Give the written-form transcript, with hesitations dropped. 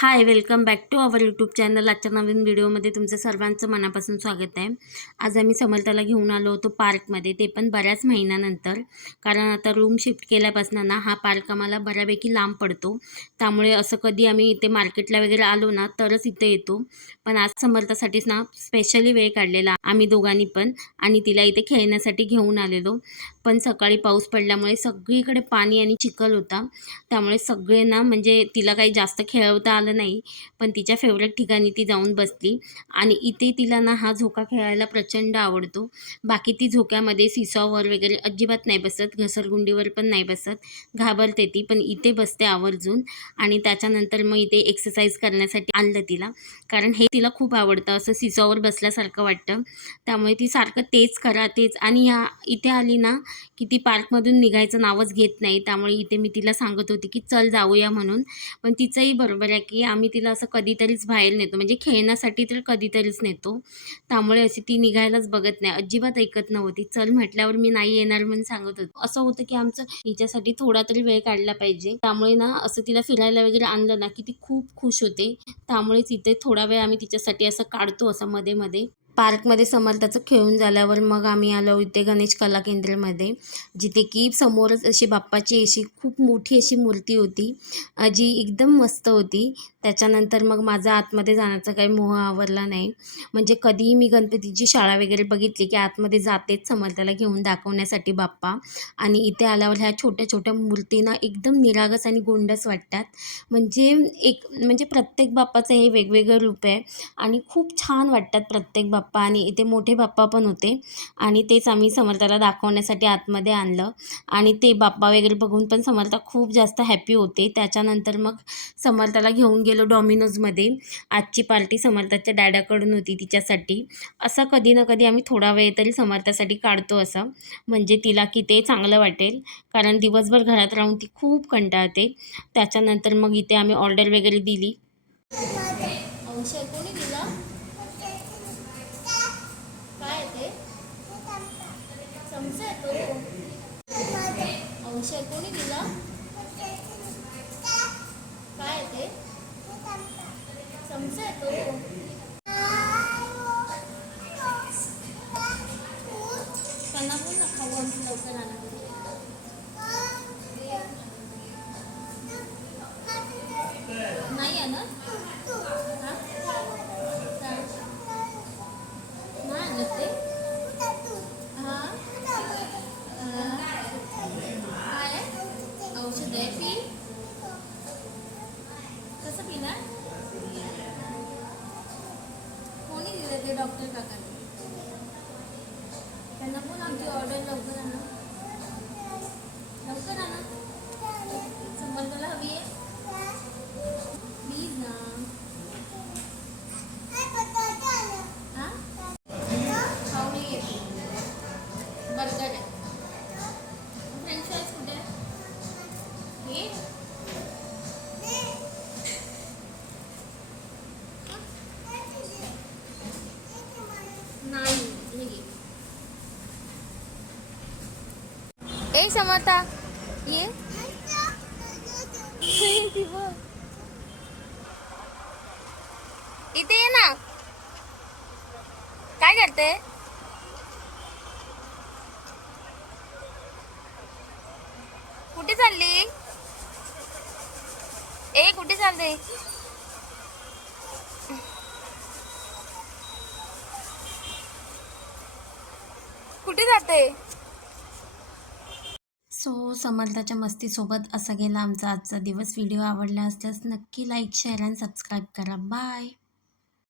High, welcome back to our YouTube channel. आजच्या नवीन व्हिडिओमध्ये तुमचं सर्वांचं मनापासून स्वागत आहे. आज आम्ही समर्थाला घेऊन आलो होतो पार्कमध्ये, ते पण बऱ्याच महिन्यानंतर. कारण आता रूम शिफ्ट केल्यापासून ना हा पार्क आम्हाला बऱ्यापैकी लांब पडतो. त्यामुळे असं कधी आम्ही इथे मार्केटला वगैरे आलो ना तरच इथे येतो. पण आज समर्थासाठीच ना स्पेशली वेळ काढलेला आम्ही दोघांनी पण, आणि तिला इथे खेळण्यासाठी घेऊन आलेलो. पण सकाळी पाऊस पडल्यामुळे सगळीकडे पाणी आणि चिखल होता. त्यामुळे सगळे ना म्हणजे तिला काही जास्त खेळवता आलं नाही. पण तिच्या फेवरेट ठिकाणी ती जाऊन बसली. आणि इथे तिला ना हा झोका खेळायला प्रचंड आवडतो. बाकी ती झोक्यामध्ये सिसॉवर वगैरे अजिबात नाही बसत, घसरगुंडीवर पण नाही बसत, घाबरते ती. पण इथे बसते आवर्जून. आणि त्याच्यानंतर मग इथे एक्सरसाइज करण्यासाठी आणलं तिला, कारण हे तिला खूप आवडतं, असं सिसॉवर बसल्यासारखं वाटतं. त्यामुळे ती सारखं तेच करा तेच. आणि इथे आली ना की ती पार्कमधून निघायचं नावच घेत नाही. त्यामुळे इथे मी तिला सांगत होती की चल जाऊया म्हणून. पण तिचंही बरोबर आहे की आम्ही तिला असं कधीतरीच बाहेर नेतो, म्हणजे खेळण्यासाठी तर कधीतरीच नेतो. त्यामुळे अशी ती निघायलाच बघत नाही, अजिबात ऐकत नव्हती. चल म्हटल्यावर मी नाही येणार म्हणून सांगत होते. असं होतं की आमचं हिच्यासाठी थोडा तरी वेळ काढला पाहिजे. त्यामुळे ना असं तिला फिरायला वगैरे आणलं ना की ती खूप खुश होते. त्यामुळेच इथे थोडा वेळ आम्ही तिच्यासाठी असं काढतो, असं मध्ये मध्ये. पार्कमध्ये समर्थाचं खेळून झाल्यावर मग आम्ही आलो इथे गणेश कला केंद्रामध्ये, जिथे की समोरच अशी बाप्पाची अशी खूप मोठी अशी मूर्ती होती, जी एकदम मस्त होती. त्याच्यानंतर मग माझा आतमध्ये जाण्याचा काही मोह आवरला नाही. म्हणजे कधीही मी गणपतीची शाळा वगैरे बघितली की आतमध्ये जातेच समर्थाला घेऊन दाखवण्यासाठी बाप्पा. आणि इथे आल्यावर ह्या छोट्या छोट्या मूर्तींना एकदम निरागस आणि गोंडस वाटतात. म्हणजे प्रत्येक बाप्पाचं हे वेगवेगळं रूप आहे आणि खूप छान वाटतात प्रत्येक बाप्पा. आणि इथे मोठे बाप्पा पण होते, आणि तेच आम्ही समर्थाला दाखवण्यासाठी आतमध्ये आणलं. आणि ते बाप्पा वगैरे बघून पण समर्था खूप जास्त हॅपी होते. त्याच्यानंतर मग समर्थाला घेऊन गेलो डॉमिनोजमध्ये. आजची पार्टी समर्थाच्या डॅडाकडून होती तिच्यासाठी. असं कधी ना कधी आम्ही थोडा वेळ तरी समर्थासाठी काढतो, असं म्हणजे तिला की ते चांगलं वाटेल. कारण दिवसभर घरात राहून ती खूप कंटाळते. त्याच्यानंतर मग इथे आम्ही ऑर्डर वगैरे दिली. कोणी दिला काय ते चमचा येतो अंश कोणी दिला काय ते चमचा येतो. त्यांना बोल ना खाऊ आमची लवकर आणा. नाही आहे ना नाही आणत ते. हां काय औषध आहे पी. कसं पिणार. कोणी दिलं ते डॉक्टर काकांनी. त्यांना पण आमची ऑर्डर लवकर आणा लवकर आणा. समर्थाला हवी आहे प्लीज ना. हां खाऊ नाही येते. बर्गर आहे. फ्रेंच फ्राईज कुठे आहे. हे नाही हे घे. ए समर्था ये इथे ये ना. काय करते. कुठे चालली. ए कुठे चालते. कुठे जाते. सो समर्थाच्या मस्तीसोबत असा गेला आमचा आजचा दिवस. व्हिडिओ आवडला असल्यास नक्की लाईक शेअर आणि सबस्क्राईब करा. बाय.